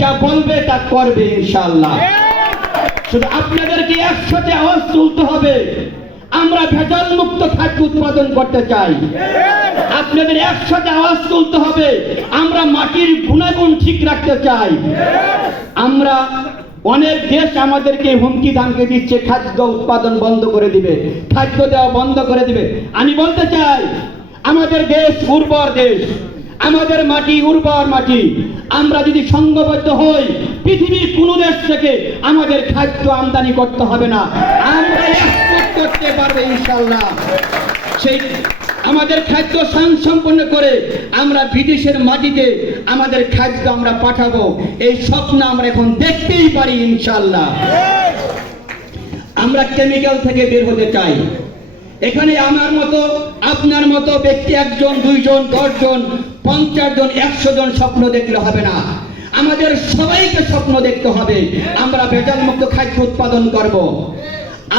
যা বলবে তা করবে ইনশাআল্লাহ। শুধু আপনাদেরকে একসাথে আওয়াজ তুলতে হবে, আমরা ভেজাল মুক্ত খাদ্য উৎপাদন করতে চাই। আপনাদের একসাথে আওয়াজ তুলতে হবে, আমরা মাটির গুণাগুণ ঠিক রাখতে চাই। আমরা অনেক দেশ আমাদেরকে হুমকি ধামকি দিচ্ছে, খাদ্য উৎপাদন বন্ধ করে দিবে, খাদ্য দেওয়া বন্ধ করে দিবে। আমি বলতে চাই, আমাদের দেশ উর্বর দেশ, আমাদের মাটি উর্বর মাটি। আমরা যদি সংঘবদ্ধ হই, পৃথিবীর কোন দেশ থেকে আমাদের খাদ্য আমদানি করতে হবে না, আমরা এক্সপোর্ট করতে পারবো ইনশাআল্লাহ। সেই আমাদের খাদ্য সম্পন্ন করে আমরা বিদেশের মাটিতে আমাদের খাদ্য আমরা পাঠাবো, এই স্বপ্ন আমরা এখন দেখতেই পারি ইনশাআল্লাহ। আমরা কেমিক্যাল থেকে বের হতে চাই। এখানে আমার মতো আপনার মতো ব্যক্তি 1 জন 2 জন 10 জন 50 জন 100 জন স্বপ্ন দেখলে হবে না, আমাদের সবাইকে স্বপ্ন দেখতে হবে, আমরা ভেজাল মুক্ত খাদ্য উৎপাদন করব।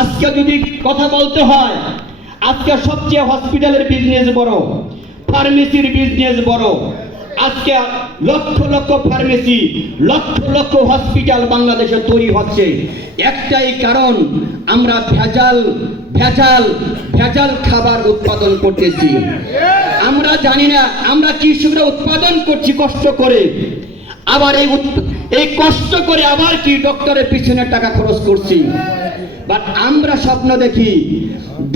আজকে যদি কথা বলতে হয়, আজকে সবচেয়ে হসপিটালের বিজনেস বড়, ফার্মেসির বিজনেস বড়। আজকে লক্ষ লক্ষ ফার্মেসি, লক্ষ লক্ষ হসপিটাল বাংলাদেশে তৈরি হচ্ছে, একটাই কারণ, আমরা ভেজাল ভেজাল ভেজাল খাবার উৎপাদন করতেছি। আমরা জানি না আমরা কৃষকরা উৎপাদন করছি কষ্ট করে, আবার এই কষ্ট করে আবার কি ডক্টরের পিছনে টাকা খরচ করছি। বাট আমরা স্বপ্ন দেখি,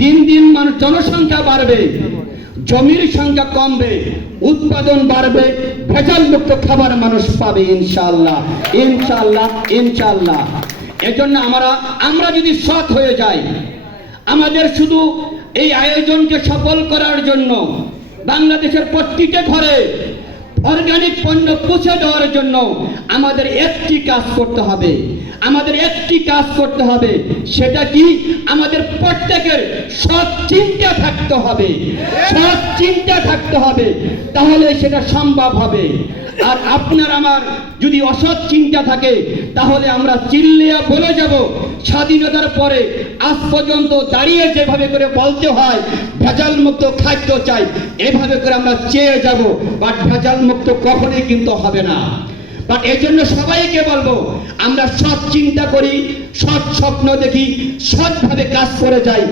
দিন দিন মানুষ জনসংখ্যা বাড়বে, জমির সংখ্যা কমবে, উৎপাদন বাড়বে, ভেজাল মুক্ত খাবার মানুষ পাবে ইনশাআল্লাহ ইনশাআল্লাহ ইনশাআল্লাহ। এজন্য আমরা যদি সৎ হয়ে যাই, আমাদের শুধু এই আয়োজনকে সফল করার জন্য বাংলাদেশের প্রত্যেকটা ঘরে অর্গানিক পণ্য পৌঁছে দেওয়ার জন্য আমাদের একটি কাজ করতে হবে, আমাদের একটি কাজ করতে হবে। সেটা কি? আমাদের প্রত্যেকের সৎ চিন্তা থাকতে হবে, সৎ চিন্তা থাকতে হবে, তাহলে সেটা সম্ভব হবে। আর আপনার আমার যদি অসৎ চিন্তা থাকে, তাহলে আমরা চিল্লিয়া বলে যাব, স্বাধীনতার পরে আজ পর্যন্ত দাঁড়িয়ে যেভাবে করে বলতে হয় ভেজাল মুক্ত খাদ্য চাই, এভাবে করে আমরা চেয়ে যাব, বাট ভেজাল মুক্ত কখনোই কিন্তু হবে না। বাট এই জন্য সবাইকে বলবো, আমরা সৎ চিন্তা করি, সৎ স্বপ্ন দেখি, সৎভাবে কাজ করে যাই,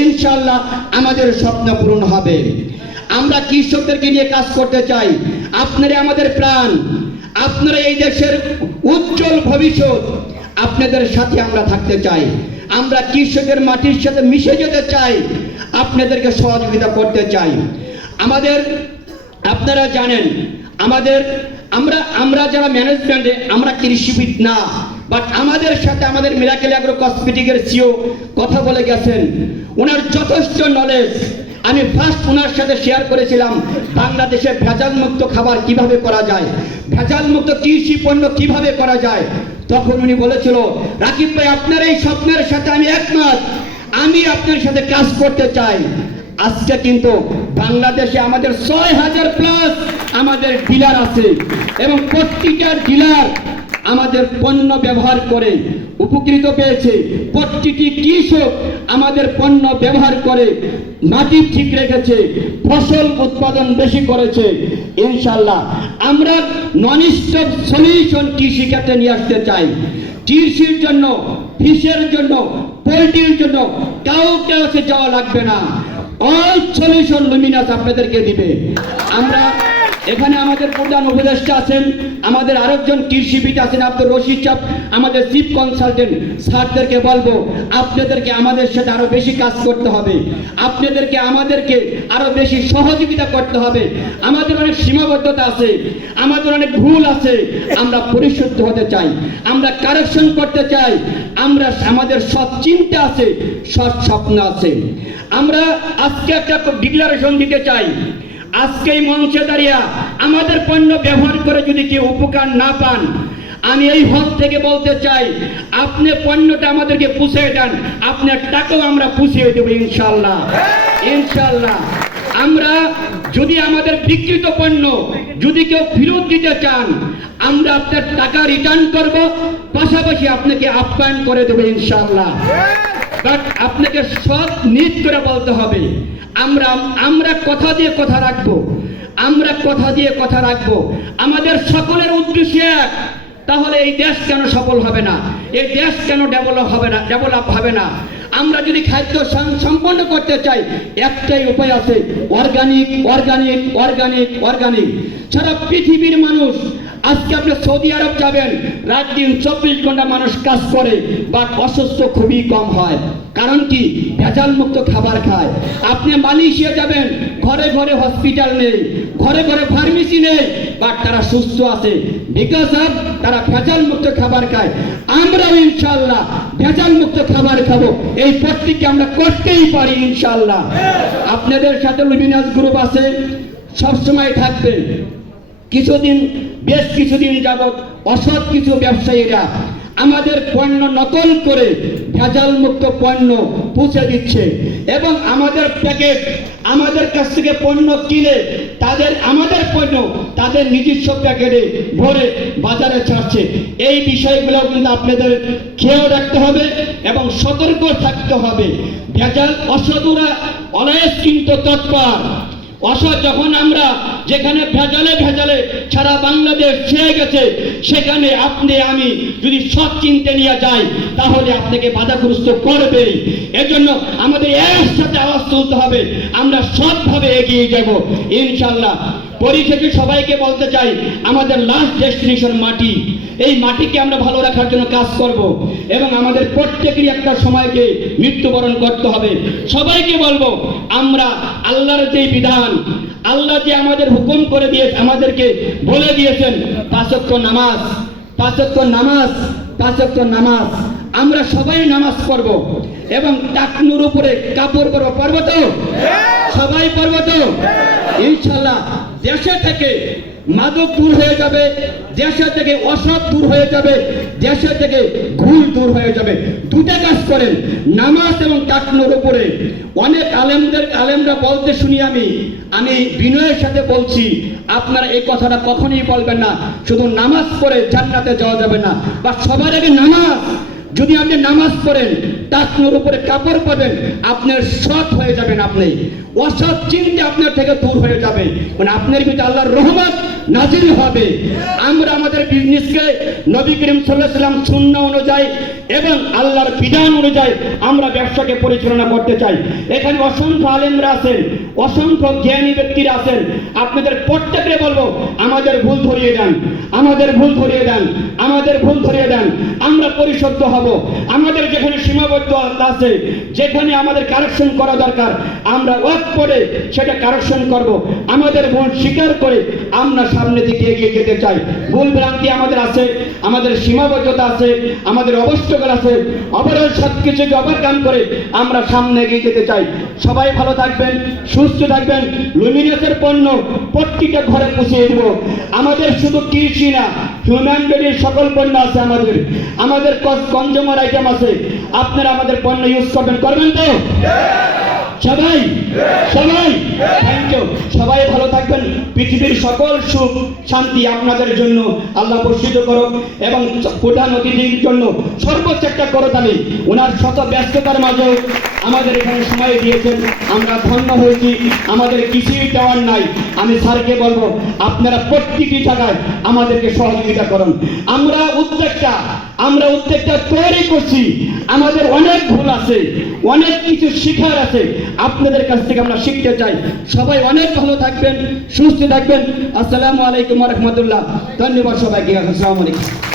ইনশাআল্লাহ আমাদের স্বপ্ন পূরণ হবে। আমরা কৃষকদেরকে নিয়ে কাজ করতে চাই, আপনারা আমাদের প্রাণ, আপনারা এই দেশের উজ্জ্বল ভবিষ্যৎ, আপনাদের সাথে আমরা থাকতে চাই। আমরা কৃষকের মাটির সাথে মিশে যেতে চাই, আপনাদেরকে সহযোগিতা করতে চাই। আপনারা জানেন আমরা যারা ম্যানেজমেন্টে, আমরা কৃষিবিদ না, বাট আমাদের সাথে আমাদের মিরাকেল অ্যাগ্রো কসমেটিকের সিও কথা বলে গেছেন, ওনার যথেষ্ট নলেজ। আমি ফার্স্ট ওনার সাথে শেয়ার করেছিলাম বাংলাদেশে ভেজাল মুক্ত খাবার কিভাবে করা যায়, ভেজাল মুক্ত কৃষি পণ্য কিভাবে করা যায়। তখন উনি বলেছিল, রাকিব ভাই আপনার এই স্বপ্নের সাথে আমি একমত, আমি আপনার সাথে কাজ করতে চাই। আজকে কিন্তু বাংলাদেশে আমাদের 6000 প্লাস আমাদের ডিলার আছে, এবং প্রত্যেকটা ডিলার আমাদের পণ্য ব্যবহার করে উপকৃত পেয়েছে। প্রত্যেকটি কৃষক আমাদের পণ্য ব্যবহার করে মাটি ঠিক রেখেছে, ফসল উৎপাদন বেশি করেছে। ইনশাআল্লাহ আমরা নন স্টপ সলিউশন কৃষি ক্ষেত্রে নিয়ে আসতে চাই। কৃষির জন্য, ফিশের জন্য, পোল্ট্রির জন্য কাউকে যাওয়া লাগবে না, অল সলিউশন লুমিনাস আপনাদেরকে দিবে। আমরা এখানে আমাদের প্রধান উপদেষ্টা আছেন, আমাদের আরেকজন কৃষিবিদ আছেন আব্দুর রশিদ সাহেব, আমাদের চিফ কনসালটেন্ট স্যারদেরকে বলবো, আপনাদেরকে আমাদের সাথে আরো বেশি কাজ করতে হবে, আপনাদেরকে আমাদেরকে আরো বেশি সহযোগিতা করতে হবে। আমাদের অনেক সীমাবদ্ধতা আছে, আমাদের অনেক ভুল আছে, আমরা পরিশুদ্ধ হতে চাই, আমরা কারেকশন করতে চাই, আমাদের সৎ চিন্তা আছে, সৎ স্বপ্ন আছে। আমরা আজকে একটা ডিক্লারেশন দিতে চাই, আজকে এই মঞ্চে দাঁড়িয়ে আমাদের পণ্য ব্যবহার করে যদি কেউ উপকার না পান, আমি এই হল থেকে বলতে চাই, আপনি পণ্যটা আমাদেরকে পুষিয়ে দেন, আপনার টাকাও আমরা পুষিয়ে দেবো ইনশাআল্লাহ ইনশাআল্লাহ। আমরা যদি আমাদের বিক্রিত পণ্য যদি কেউ ফেরত দিতে চান, আমরা আপনার টাকা রিটার্ন করব, পাশাপাশি আপনাকে আপ্যায়ন করে দেবো ইনশাআল্লাহ। বাট আপনাকে সৎ নিজ করে বলতে হবে, আমরা কথা দিয়ে কথা রাখবো, আমরা কথা দিয়ে কথা রাখবো। আমাদের সকলের উদ্দেশ্য এক, তাহলে এই দেশ কেন সফল হবে না, এই দেশ কেন ডেভেলপ হবে না। আমরা যদি খাদ্য সম্পন্ন করতে চাই, একটাই উপায় আছে, অর্গানিক অর্গানিক অর্গানিক অর্গানিক। সারা পৃথিবীর মানুষ, আজকে আপনি সৌদি আরব যাবেন, রাত দিন 24 ঘন্টা মানুষ কাজ করে, বাট অসুস্থ খুবই কম হয়। কারণ কি? ভেজাল মুক্ত খাবার খায়। আপনি মালয়েশিয়া যাবেন, ঘরে ঘরে হসপিটাল নেই, ঘরে ঘরে ফার্মেসি নেই, বাট তারা সুস্থ আছে, বিকজ অফ তারা ভেজাল মুক্ত খাবার খায়। আমরাও ইনশাআল্লাহ ভেজাল মুক্ত খাবার খাবো, এই প্রত্যেককে আমরা করতেই পারি ইনশাআল্লাহ। আপনাদের সাথে লুমিনাস গ্রুপ আছে, সবসময় থাকবে। বেশ কিছুদিন যাবৎ অসৎ কিছু ব্যবসায়ীরা আমাদের পণ্য নকল করে ভেজাল মুক্ত পণ্য পৌঁছে দিচ্ছে, এবং আমাদের প্যাকেট, আমাদের কাছ থেকে পণ্য কিনে আমাদের পণ্য তাদের নিজস্ব প্যাকেটে ভরে বাজারে ছাড়ছে। এই বিষয়গুলো কিন্তু আপনাদের খেয়াল রাখতে হবে এবং সতর্ক থাকতে হবে। ভেজাল অসাধুরা অলওয়েজ কিন্তু তৎপর। অসৎ যখন আমরা যেখানে ভেজালে ভেজালে সারা বাংলাদেশ ছেয়ে গেছে, সেখানে আপনি আমি যদি সৎ চিনতে নিয়ে যাই, তাহলে আপনাকে বাধাগ্রস্ত করবেই। এজন্য আমাদের এর সাথে আওয়াজ তুলতে হবে, আমরা সৎভাবে এগিয়ে যাব ইনশাআল্লাহ। পরিশেষে সবাইকে বলতে চাই, আমাদের লাস্ট ডেস্টিনেশন মাটি। এই মাটিকে আমরা ভালো রাখার জন্য কাজ করব, এবং আমাদের প্রত্যেকেরই একটা সময়কে মৃত্যুবরণ করতে হবে। সবাইকে বলবো, আমরা আল্লাহর যে বিধান, আল্লাহ যে আমাদের হুকুম করে দিয়ে আমাদেরকে বলে দিয়েছেন, 5 ওয়াক্ত নামাজ, 5 ওয়াক্ত নামাজ, 5 ওয়াক্ত নামাজ, আমরা সবাই নামাজ পড়ব এবং টাকনুর উপরে কাপড় পরব। পারবো তো? সবাই পারবো তো? ইনশাআল্লাহ। দেশে থেকে মাদক দূর হয়ে যাবে, দেশে থেকে অসৎ দূর হয়ে যাবে, দেশে থেকে ঘুষ দূর হয়ে যাবে। দুটা কাজ করেন, নামাজ এবং টাকনুর উপরে। অনেক আলেমরা বলতে শুনি, আমি বিনয়ের সাথে বলছি, আপনারা এই কথাটা কখনোই বলবেন না, শুধু নামাজ পড়ে জান্নাতে যাওয়া যাবে না, বা সবার আগে নামাজ। যদি আপনি নামাজ পড়েন, টাকনুর উপরে কাপড় পাবেন, আপনার সৎ হয়ে যাবেন, আপনি অসৎ চিন্তা আপনার থেকে দূর হয়ে যাবে, মানে আপনার ভিতরে আল্লাহর রহমত নাজিল হবে। আমরা আমাদের বিজনেসকে নবী করিম সাল্লাল্লাহু আলাইহি ওয়াসাল্লাম সুন্নাহ অনুযায়ী এবং আল্লাহর বিধান অনুযায়ী আমরা ব্যবসাকে পরিচালনা করতে চাই। এখানে অসংখ্য আলেমরা আছেন, অসংখ্য জ্ঞানী ব্যক্তিরা আছেন। আপনাদের প্রত্যেককে বলবো, আমাদের ভুল ধরিয়ে দেন, আমাদের ভুল ধরিয়ে দেন, আমাদের ভুল ধরিয়ে দেন। আমরা পরিশুদ্ধ হব। আমাদের যেখানে সীমাবদ্ধতা আছে, যেখানে আমাদের কারেকশন করা দরকার, আমরা ওয়াক করে সেটা কারেকশন করব। আমাদের ভুল স্বীকার করে আমরা সামনে দিকে এগিয়ে যেতে চাই। ভুল ভ্রান্তি আমাদের আছে, আমাদের সীমাবদ্ধতা আছে, আমাদের অবস্থকল আছে, অবরোধ সবকিছুকে ওভারকাম করে আমরা সামনে এগিয়ে যেতে চাই। সবাই ভালো থাকবেন, সুস্থ থাকবেন। লুমিনাসের পণ্য প্রত্যেকটা ঘরে পৌঁছে দেব। আমাদের শুধু কৃষি না, হিউম্যান বেডির সকল পণ্য আছে, আমাদের কনজিউমার আইটেম আছে। আপনারা আমাদের পণ্য ইউজ করবেন তো? সবাই সবাই থ্যাংক ইউ। সবাই ভালো থাকবেন। পৃথিবীর সকল সুখ শান্তি আপনাদের জন্য আল্লাহ বর্ষিত করুক, এবং প্রধান অতিথির জন্য সর্বোচ্চ একটা করতালি। ওনার শত ব্যস্ততার মাঝেও আমাদের এখানে সময় দিয়েছেন, আমরা ধন্য হয়েছি। আমাদের কিছুই দেওয়ার নাই। আমি স্যারকে বলবো, আপনারা প্রত্যেকটি জায়গায় আমাদেরকে সহযোগিতা করুন। আমরা উদ্যোগটা তৈরি করছি। আমাদের অনেক ভুল আছে, অনেক কিছু শিখার আছে, আপনাদের কাছ থেকে আমরা শিখতে চাই। সবাই অনেক ভালো থাকবেন, সুস্থ থাকবেন। আসসালামু আলাইকুম ওয়া রাহমাতুল্লাহ। ধন্যবাদ সবাইকে। আসসালামু আলাইকুম।